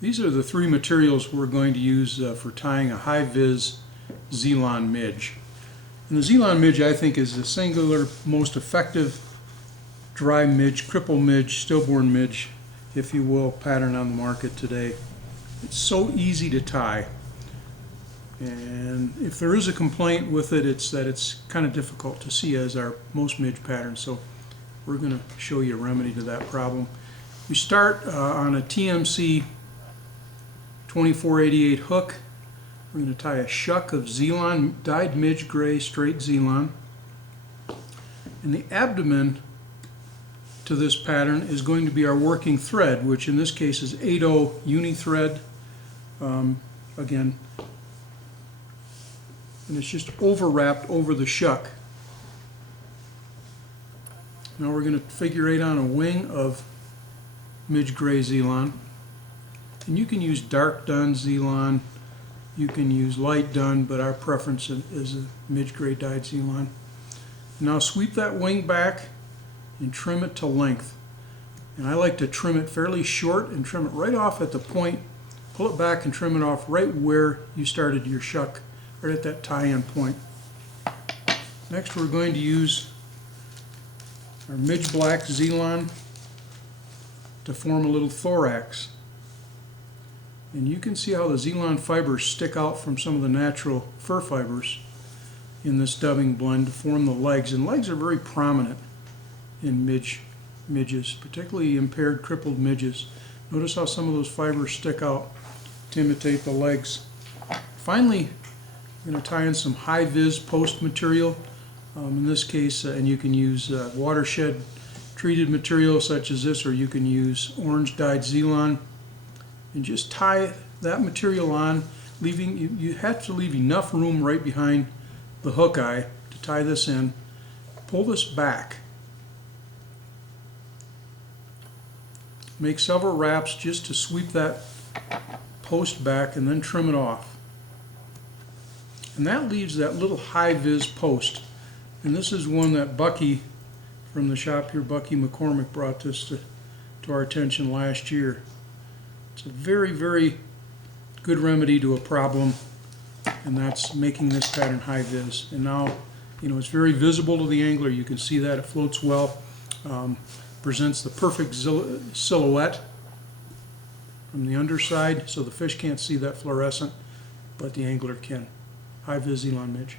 These are the three materials we're going to use for tying a high-vis Zelon midge. And the Zelon midge, I think, is the singular most effective dry midge, cripple midge, stillborn midge, if you will, pattern on the market today. It's so easy to tie. And if there is a complaint with it, it's that it's kind of difficult to see as are most midge patterns. So we're going to show you a remedy to that problem. We start on a TMC 2488 hook. We're going to tie a shuck of Zelon, dyed midge gray, straight Zelon. And the abdomen to this pattern is going to be our working thread, which in this case is 8/0 uni thread. Again, and it's just overwrapped over the shuck. Now we're going to figure eight on a wing of midge gray Zelon. And you can use dark dun Zelon, you can use light dun, but our preference is a midge gray dyed Zelon. Now sweep that wing back and trim it to length. And I like to trim it fairly short and trim it right off at the point, pull it back and trim it off right where you started your shuck, right at that tie-in point. Next we're going to use our midge black Zelon to form a little thorax. And you can see how the Zelon fibers stick out from some of the natural fur fibers in this dubbing blend to form the legs. And legs are very prominent in midges, particularly impaired, crippled midges. Notice how some of those fibers stick out to imitate the legs. Finally, I'm going to tie in some high-vis post material. In this case, and you can use watershed treated material such as this, or you can use orange dyed Zelon. And just tie that material on, leaving you have to leave enough room right behind the hook eye to tie this in. Pull this back. Make several wraps just to sweep that post back and then trim it off. And that leaves that little high-vis post. And this is one that Bucky from the shop here, Bucky McCormick, brought this to our attention last year. It's a very, very good remedy to a problem, and that's making this pattern high-vis. And now, it's very visible to the angler. You can see that it floats well, presents the perfect silhouette from the underside, so the fish can't see that fluorescent, but the angler can. High-vis Zelon midge.